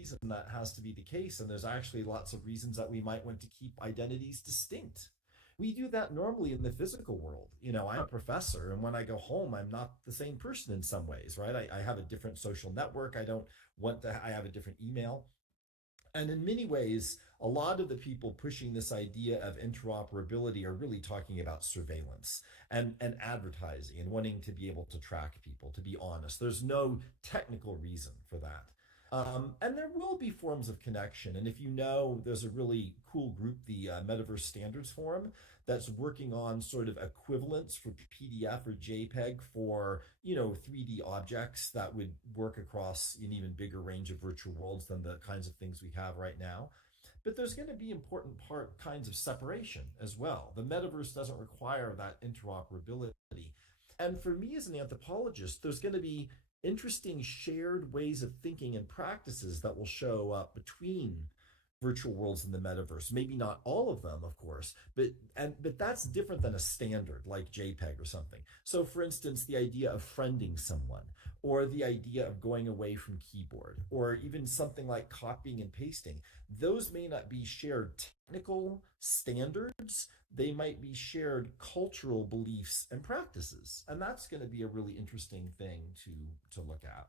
reason that has to be the case, and there's actually lots of reasons that we might want to keep identities distinct. We do that normally in the physical world. I'm a professor, and when I go home, I'm not the same person in some ways, right? I have a different social network. I don't want to, I have a different email. And in many ways, a lot of the people pushing this idea of interoperability are really talking about surveillance and advertising and wanting to be able to track people, to be honest. There's no technical reason for that. And there will be forms of connection. And if you know, there's a really cool group, the Metaverse Standards Forum, that's working on sort of equivalents for PDF or JPEG for, 3D objects that would work across an even bigger range of virtual worlds than the kinds of things we have right now. But there's going to be important kinds of separation as well. The metaverse doesn't require that interoperability. And for me as an anthropologist, there's going to be interesting shared ways of thinking and practices that will show up between virtual worlds in the metaverse. Maybe not all of them, of course, but that's different than a standard like JPEG or something. So for instance, the idea of friending someone, or the idea of going away from keyboard, or even something like copying and pasting, those may not be shared technical standards. They might be shared cultural beliefs and practices. And that's going to be a really interesting thing to look at.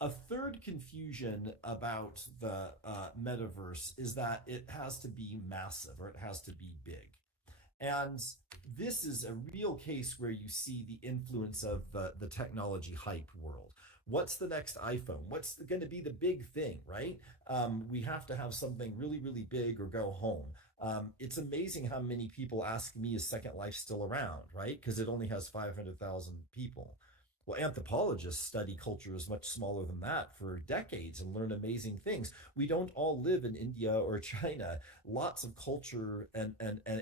A third confusion about the metaverse is that it has to be massive, or it has to be big. And this is a real case where you see the influence of the technology hype world. What's the next iPhone? What's going to be the big thing, right? We have to have something really, really big or go home. It's amazing how many people ask me, is Second Life still around, right? Because it only has 500,000 people. Well, anthropologists study cultures much smaller than that for decades and learn amazing things. We don't all live in India or China. Lots of culture and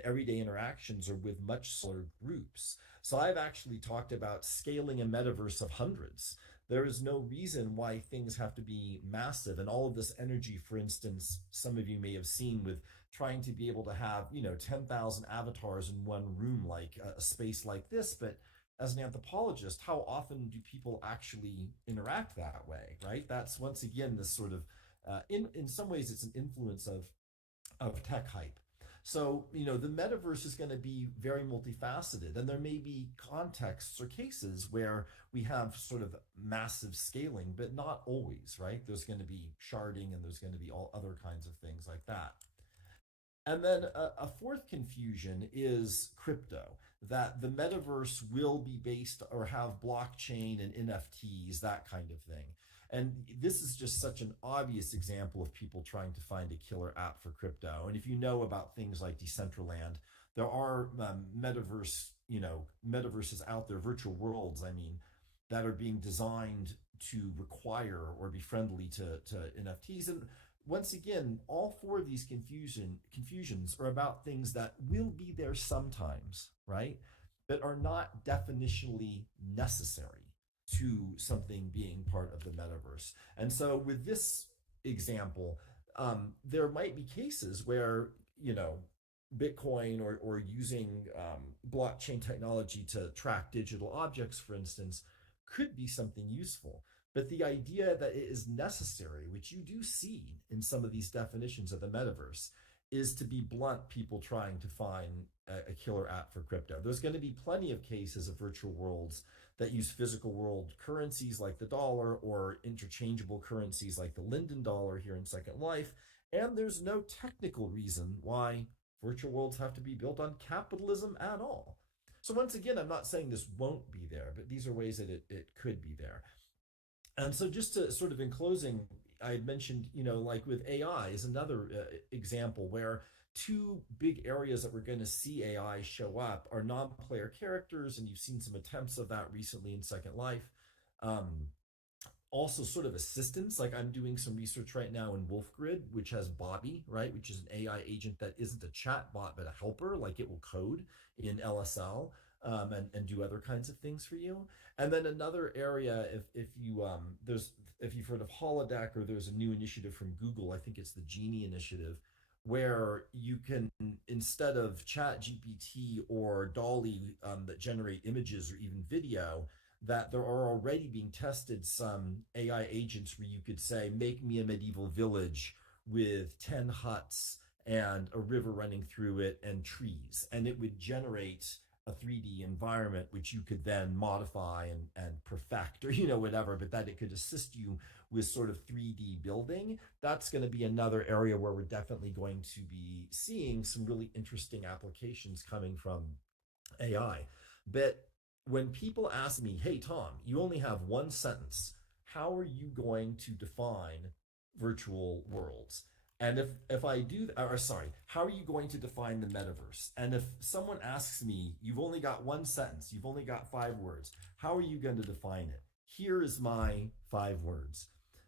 everyday interactions are with much smaller groups. So I've actually talked about scaling a metaverse of hundreds. There is no reason why things have to be massive. And all of this energy, for instance, some of you may have seen with trying to be able to have, 10,000 avatars in one room, like a space like this. But as an anthropologist, how often do people actually interact that way, right? That's once again this sort of, in some ways, it's an influence of tech hype. So, the metaverse is going to be very multifaceted, and there may be contexts or cases where we have sort of massive scaling, but not always, right? There's going to be sharding, and there's going to be all other kinds of things like that. And then a fourth confusion is crypto, that the metaverse will be based or have blockchain and NFTs, that kind of thing. And this is just such an obvious example of people trying to find a killer app for crypto. And if you know about things like Decentraland, there are metaverses out there, virtual worlds, I mean, that are being designed to require or be friendly to NFTs. And once again, all four of these confusions are about things that will be there sometimes, right? But are not definitionally necessary to something being part of the metaverse. And so with this example, there might be cases where, Bitcoin or using blockchain technology to track digital objects, for instance, could be something useful. But the idea that it is necessary, which you do see in some of these definitions of the metaverse, is, to be blunt, people trying to find a killer app for crypto. There's going to be plenty of cases of virtual worlds that use physical world currencies like the dollar, or interchangeable currencies like the Linden dollar here in Second Life. And there's no technical reason why virtual worlds have to be built on capitalism at all. So once again, I'm not saying this won't be there, but these are ways that it could be there. And so just to sort of in closing, I had mentioned, like with AI is another example where two big areas that we're going to see AI show up are non-player characters, and you've seen some attempts of that recently in Second Life. Also sort of assistants, like I'm doing some research right now in WolfGrid, which has Bobby, right, which is an AI agent that isn't a chat bot, but a helper, like it will code in LSL. And do other kinds of things for you. And then another area, if you've heard of Holodeck, or there's a new initiative from Google, I think it's the Genie initiative, where you can, instead of Chat GPT or Dolly that generate images or even video, that there are already being tested some AI agents where you could say, make me a medieval village with 10 huts and a river running through it and trees. And it would generate a 3D environment, which you could then modify and perfect, or, whatever, but that it could assist you with sort of 3D building. That's going to be another area where we're definitely going to be seeing some really interesting applications coming from AI. But when people ask me, hey, Tom, you only have one sentence, how are you going to define virtual worlds? And if I do, or sorry, how are you going to define the metaverse? And if someone asks me, you've only got one sentence, you've only got 5 words, how are you going to define it? Here is my 5 words.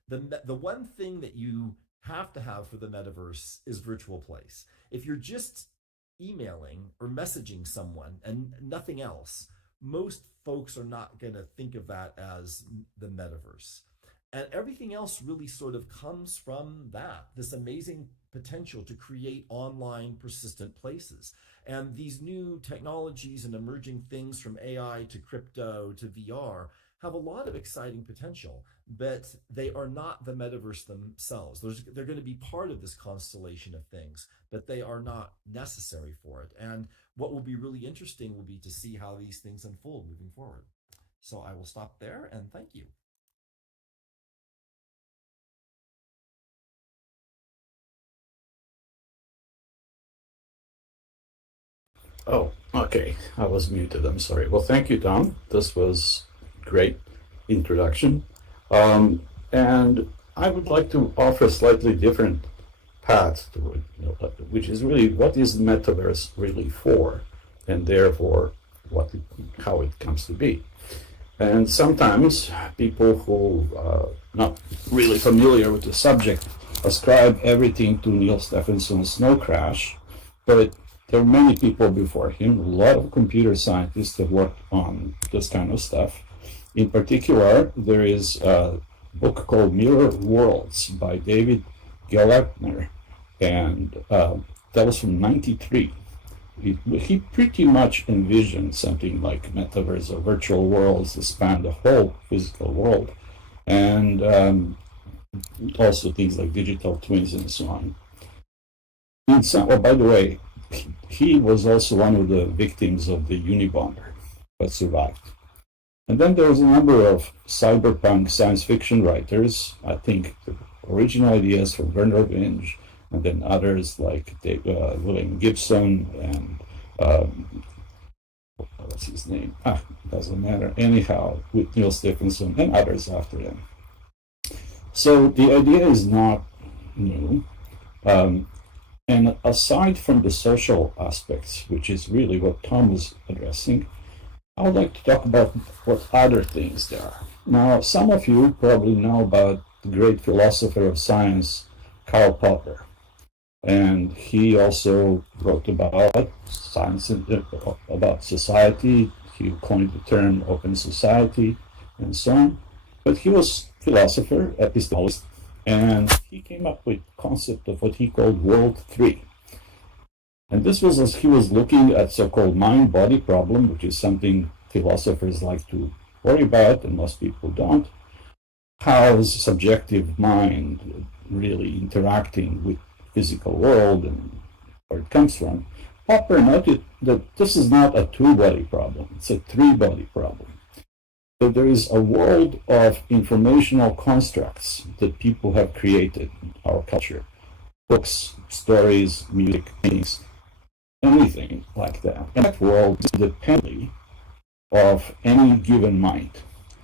The one thing that you have to have for the metaverse is virtual place. If you're just emailing or messaging someone and nothing else, most folks are not going to think of that as the metaverse. And everything else really sort of comes from that, this amazing potential to create online persistent places. And these new technologies and emerging things from AI to crypto to VR have a lot of exciting potential, but they are not the metaverse themselves. They're going to be part of this constellation of things, but they are not necessary for it. And what will be really interesting will be to see how these things unfold moving forward. So I will stop there and thank you. Oh, okay. I was muted. I'm sorry. Well, thank you, Tom. This was great introduction. And I would like to offer a slightly different path to it, which is really what is the metaverse really for, and therefore how it comes to be. And sometimes people who are not really familiar with the subject ascribe everything to Neil Stephenson's Snow Crash, but there are many people before him, a lot of computer scientists that worked on this kind of stuff. In particular, there is a book called Mirror Worlds by David Gellatner, and that was from '93. He pretty much envisioned something like metaverse or virtual worlds that span the whole physical world, and also things like digital twins and so on. By the way, he was also one of the victims of the Unibomber, but survived. And then there's a number of cyberpunk science fiction writers. I think the original ideas from Werner Vinge, and then others like William Gibson and what's his name? Doesn't matter. Anyhow, with Neil Stephenson and others after them. So the idea is not new. And aside from the social aspects, which is really what Tom was addressing, I would like to talk about what other things there are. Now, some of you probably know about the great philosopher of science, Karl Popper. And he also wrote about science, about society. He coined the term open society and so on. But he was a philosopher, epistemologist, and he came up with the concept of what he called World 3. And this was as he was looking at so-called mind-body problem, which is something philosophers like to worry about, and most people don't. How is subjective mind really interacting with physical world and where it comes from? Popper noted that this is not a 2-body problem, it's a 3-body problem. So there is a world of informational constructs that people have created in our culture. Books, stories, music, things, anything like that. And that world is independently of any given mind.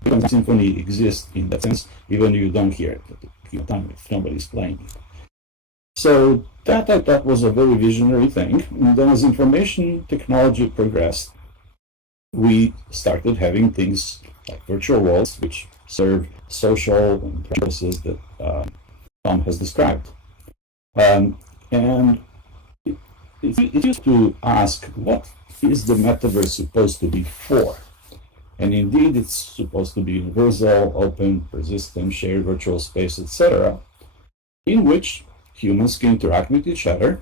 Even symphony exists in that sense, even if you don't hear it at the time if nobody's playing it. So that was a very visionary thing. And then as information technology progressed, we started having things like virtual worlds, which serve social and purposes that Tom has described. And it used to ask, what is the metaverse supposed to be for? And indeed, it's supposed to be universal, open, persistent, shared virtual space, etc., in which humans can interact with each other.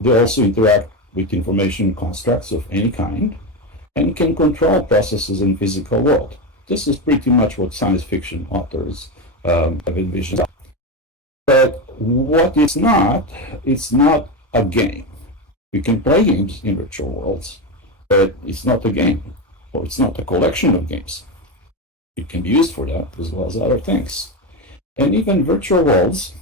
They also interact with information constructs of any kind, and can control processes in physical world. this is pretty much what science fiction authors have envisioned. But what it's not a game. You can play games in virtual worlds, but it's not a game, or it's not a collection of games. It can be used for that as well as other things. And even virtual worlds,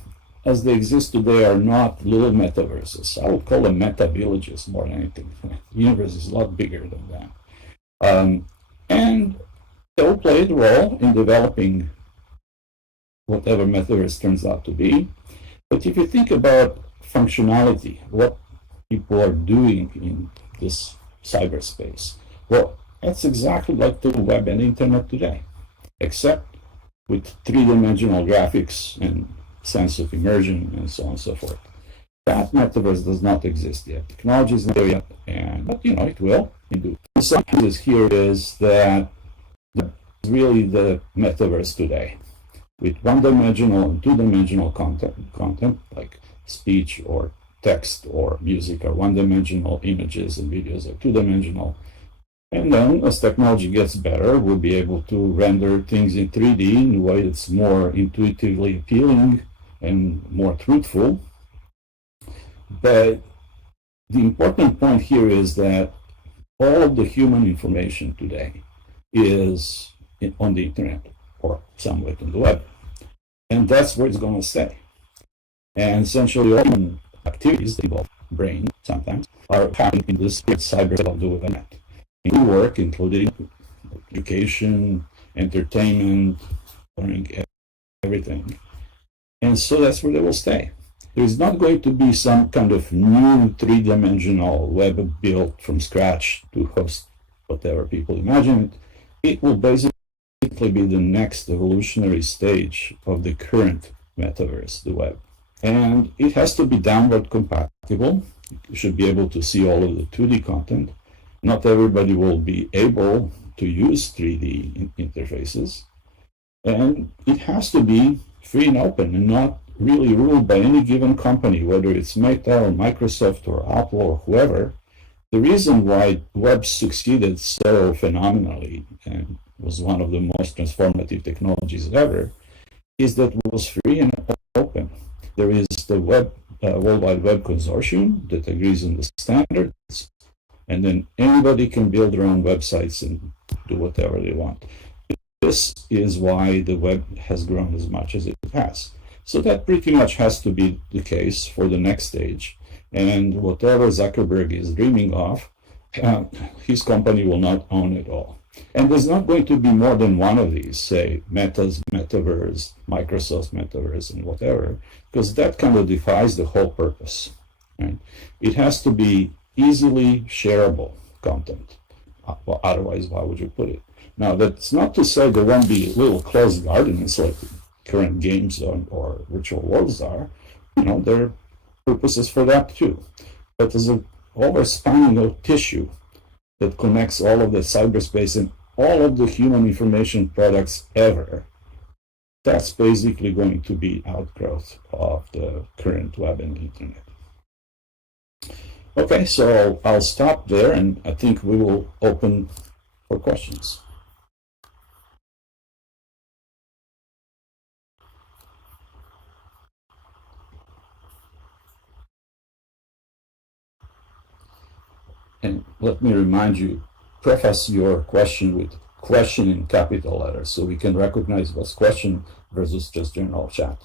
as they exist today, are not little metaverses. I would call them meta villages more than anything. The universe is a lot bigger than that. And they'll play the role in developing whatever metaverse turns out to be. But if you think about functionality, what people are doing in this cyberspace, well, that's exactly like the web and internet today, except with three-dimensional graphics and sense of immersion and so on and so forth. That metaverse does not exist yet. Technology is not there yet, but it will. The science here is that really the metaverse today, with one-dimensional and two-dimensional content like speech or text or music, or one-dimensional images and videos are two-dimensional. And then as technology gets better, we'll be able to render things in 3D in a way that's more intuitively appealing and more truthful. But the important point here is that all of the human information today is on the internet or somewhere on the web. And that's where it's going to stay. And essentially all human activities that involve brain sometimes are happening in this cyber world of that. In work, including education, entertainment, learning, everything. And so that's where they will stay. There's not going to be some kind of new three-dimensional web built from scratch to host whatever people imagine it. It will basically be the next evolutionary stage of the current metaverse, the web. And it has to be downward compatible. You should be able to see all of the 2D content. Not everybody will be able to use 3D interfaces. And it has to be free and open and not really ruled by any given company, whether it's Meta or Microsoft or Apple or whoever. The reason why web succeeded so phenomenally and was one of the most transformative technologies ever is that it was free and open. There is the World Wide Web Consortium that agrees on the standards, and then anybody can build their own websites and do whatever they want. This is why the web has grown as much as it has. So that pretty much has to be the case for the next stage. And whatever Zuckerberg is dreaming of, his company will not own it all. And there's not going to be more than one of these, say Meta's Metaverse, Microsoft's Metaverse, and whatever, because that kind of defies the whole purpose. Right? It has to be easily shareable content. Well, otherwise, why would you put it? Now, that's not to say there won't be little closed gardens like current games or virtual worlds are. There are purposes for that too. But there's an overspanning of tissue that connects all of the cyberspace and all of the human information products ever. That's basically going to be outgrowth of the current web and internet. Okay, so I'll stop there, and I think we will open for questions. And let me remind you, preface your question with question in capital letters so we can recognize what's question versus just general chat.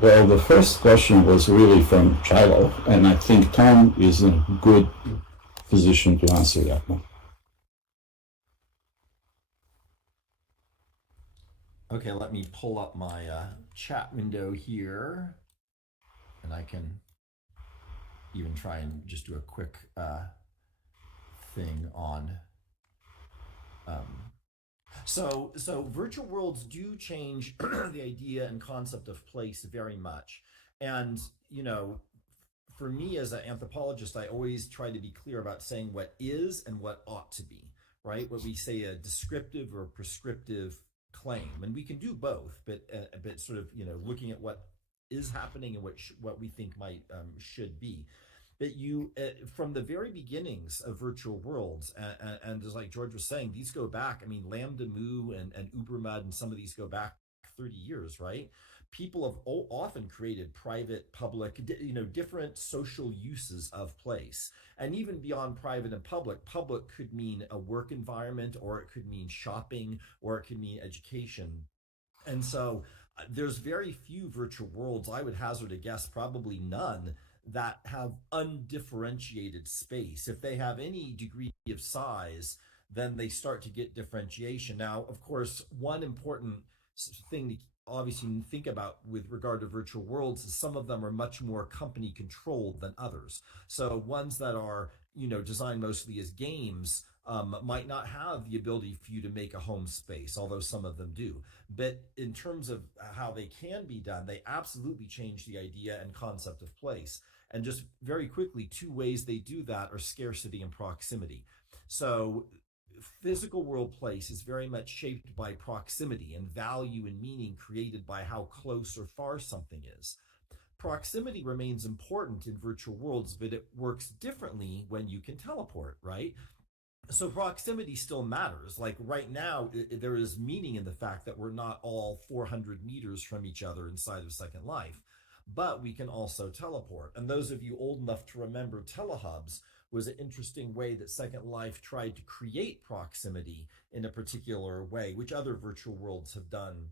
Well, the first question was really from Chilo, and I think Tom is in a good position to answer that one. Okay, let me pull up my chat window here, and I can even try and just do a quick thing on So virtual worlds do change the idea and concept of place very much. And, you know, for me as an anthropologist, I always try to be clear about saying what is and what ought to be, right? What we say a descriptive or prescriptive claim, and we can do both, but sort of, you know, looking at what is happening and what we think might should be. But you, from the very beginnings of virtual worlds, and as like George was saying, these go back. I mean, Lambda Mu and Ubermud and some of these go back 30 years, right? People have often created private, public, you know, different social uses of place. And even beyond private and public, public could mean a work environment, or it could mean shopping, or it could mean education. And so there's very few virtual worlds, I would hazard a guess, probably none, that have undifferentiated space. If they have any degree of size, then they start to get differentiation. Now, of course, one important thing to obviously think about with regard to virtual worlds is some of them are much more company controlled than others. So ones that are, you know, designed mostly as games might not have the ability for you to make a home space, although some of them do. But in terms of how they can be done, they absolutely change the idea and concept of place. And just very quickly, two ways they do that are scarcity and proximity. So physical world place is very much shaped by proximity and value and meaning created by how close or far something is. Proximity remains important in virtual worlds, but it works differently when you can teleport, right? So proximity still matters. Like right now, there is meaning in the fact that we're not all 400 meters from each other inside of Second Life, but we can also teleport. And those of you old enough to remember telehubs was an interesting way that Second Life tried to create proximity in a particular way, which other virtual worlds have done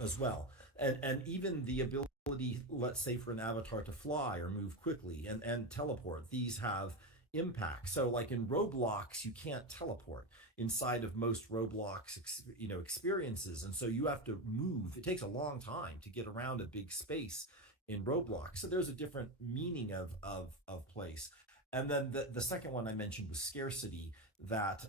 as well. And even the ability, let's say, for an avatar to fly or move quickly and teleport, these have impact. So like in Roblox, you can't teleport inside of most Roblox experiences. And so you have to move. It takes a long time to get around a big space in Roblox. So there's a different meaning of place. And then the second one I mentioned was scarcity, that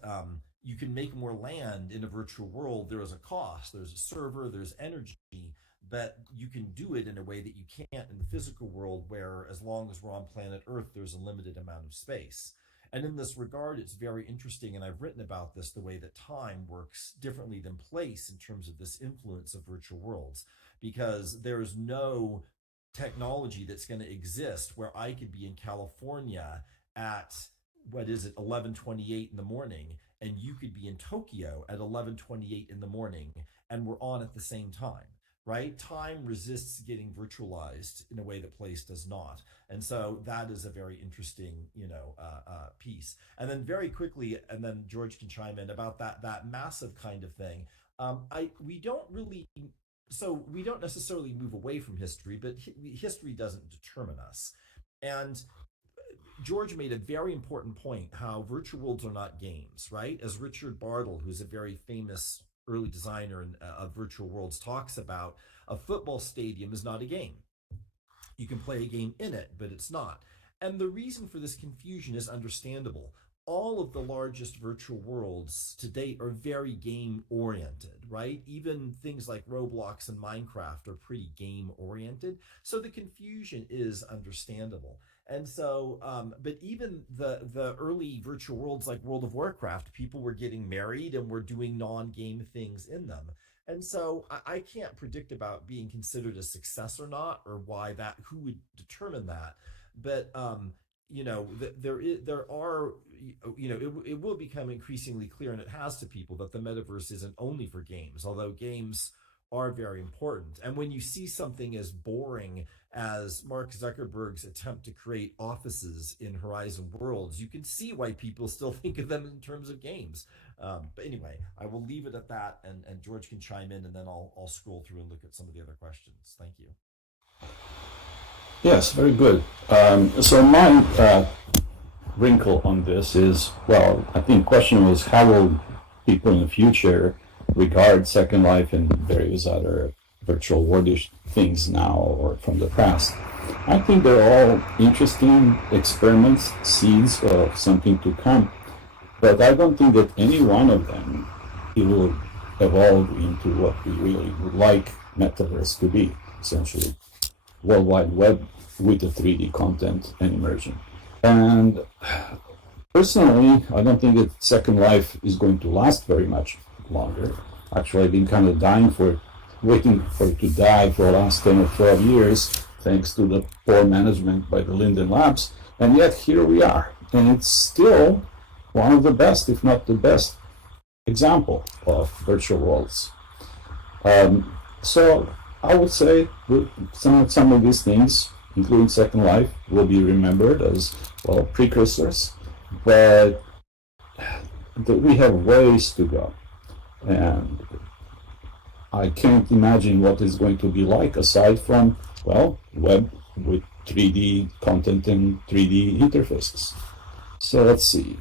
you can make more land in a virtual world. There is a cost, there's a server, there's energy, but you can do it in a way that you can't in the physical world, where as long as we're on planet Earth, there's a limited amount of space. And in this regard, it's very interesting, and I've written about this, the way that time works differently than place in terms of this influence of virtual worlds, because there is no technology that's going to exist where I could be in California at, what is it, 11:28 in the morning, and you could be in Tokyo at 11:28 in the morning, and we're on at the same time, right? Time resists getting virtualized in a way that place does not. And so that is a very interesting, piece. And then very quickly, and then George can chime in about that massive kind of thing. We don't necessarily move away from history, but history doesn't determine us. And George made a very important point, how virtual worlds are not games, right? As Richard Bartle, who's a very famous early designer of virtual worlds, talks about, a football stadium is not a game. You can play a game in it, but it's not. And the reason for this confusion is understandable. All of the largest virtual worlds to date are very game oriented, right? Even things like Roblox and Minecraft are pretty game oriented. So the confusion is understandable. And so, but even the early virtual worlds like World of Warcraft, people were getting married and were doing non-game things in them. And so I can't predict about being considered a success or not, or who would determine that. But, it will become increasingly clear, and it has to people, that the metaverse isn't only for games, although games are very important. And when you see something as boring as Mark Zuckerberg's attempt to create offices in Horizon Worlds, you can see why people still think of them in terms of games. But anyway, I will leave it at that, and George can chime in, and then I'll scroll through and look at some of the other questions. Thank you. Yes, very good. So my wrinkle on this is, well, I think the question was, how will people in the future regard Second Life and various other virtual worldish things now or from the past? I think they're all interesting experiments, seeds of something to come. But I don't think that any one of them it will evolve into what we really would like Metaverse to be, essentially. World Wide Web with the 3D content and immersion. And personally, I don't think that Second Life is going to last very much longer. Actually, I've been kind of waiting for it to die for the last 10 or 12 years, thanks to the poor management by the Linden Labs. And yet here we are. And it's still one of the best, if not the best, example of virtual worlds. So I would say some of these things, including Second Life, will be remembered as, well, precursors, but we have ways to go. And I can't imagine what it's going to be like aside from, well, web with 3D content and 3D interfaces. So let's see.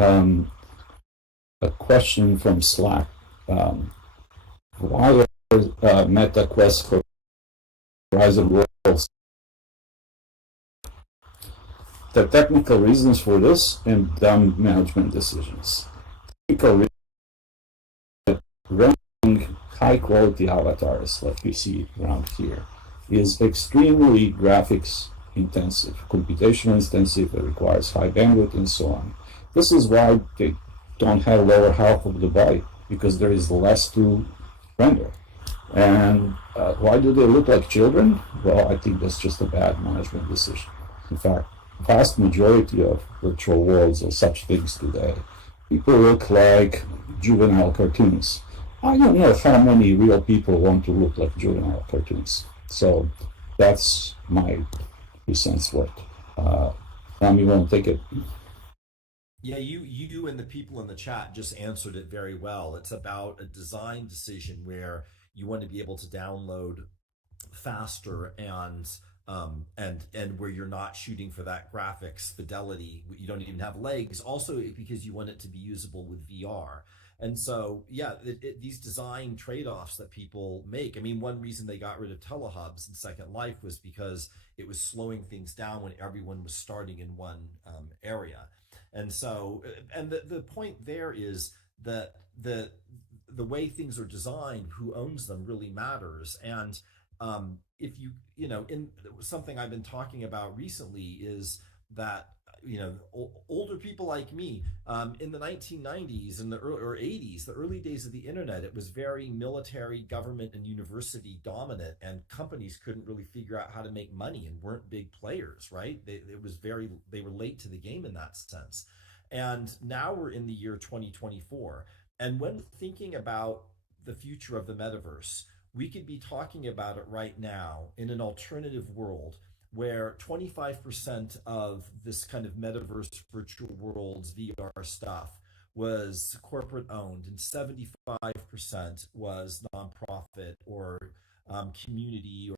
A question from Slack. Why are Meta Quest Horizon Worlds? The technical reasons for this and dumb management decisions. Technical running high quality avatars like we see around here is extremely graphics intensive, computational intensive, it requires high bandwidth and so on. This is why they don't have lower half of the body, because there is less to render. And why do they look like children? Well, I think that's just a bad management decision. In fact, vast majority of virtual worlds or such things today, people look like juvenile cartoons. I don't know how many real people want to look like juvenile cartoons. So that's my 2 cents worth. You want to take it? Yeah, you and the people in the chat just answered it very well. It's about a design decision where you want to be able to download faster and where you're not shooting for that graphics fidelity. You don't even have legs. Also, because you want it to be usable with VR. And so, yeah, these design trade-offs that people make. I mean, one reason they got rid of telehubs in Second Life was because it was slowing things down when everyone was starting in one area. And so, and the point there is that the way things are designed, who owns them really matters. And if in something I've been talking about recently is that older people like me, in the 1990s and the early or 80s, the early days of the internet, it was very military, government, and university dominant, and companies couldn't really figure out how to make money and weren't big players, right? They were late to the game in that sense. And now we're in the year 2024, and when thinking about the future of the metaverse, we could be talking about it right now in an alternative world where 25% of this kind of metaverse virtual worlds VR stuff was corporate owned and 75% was nonprofit or community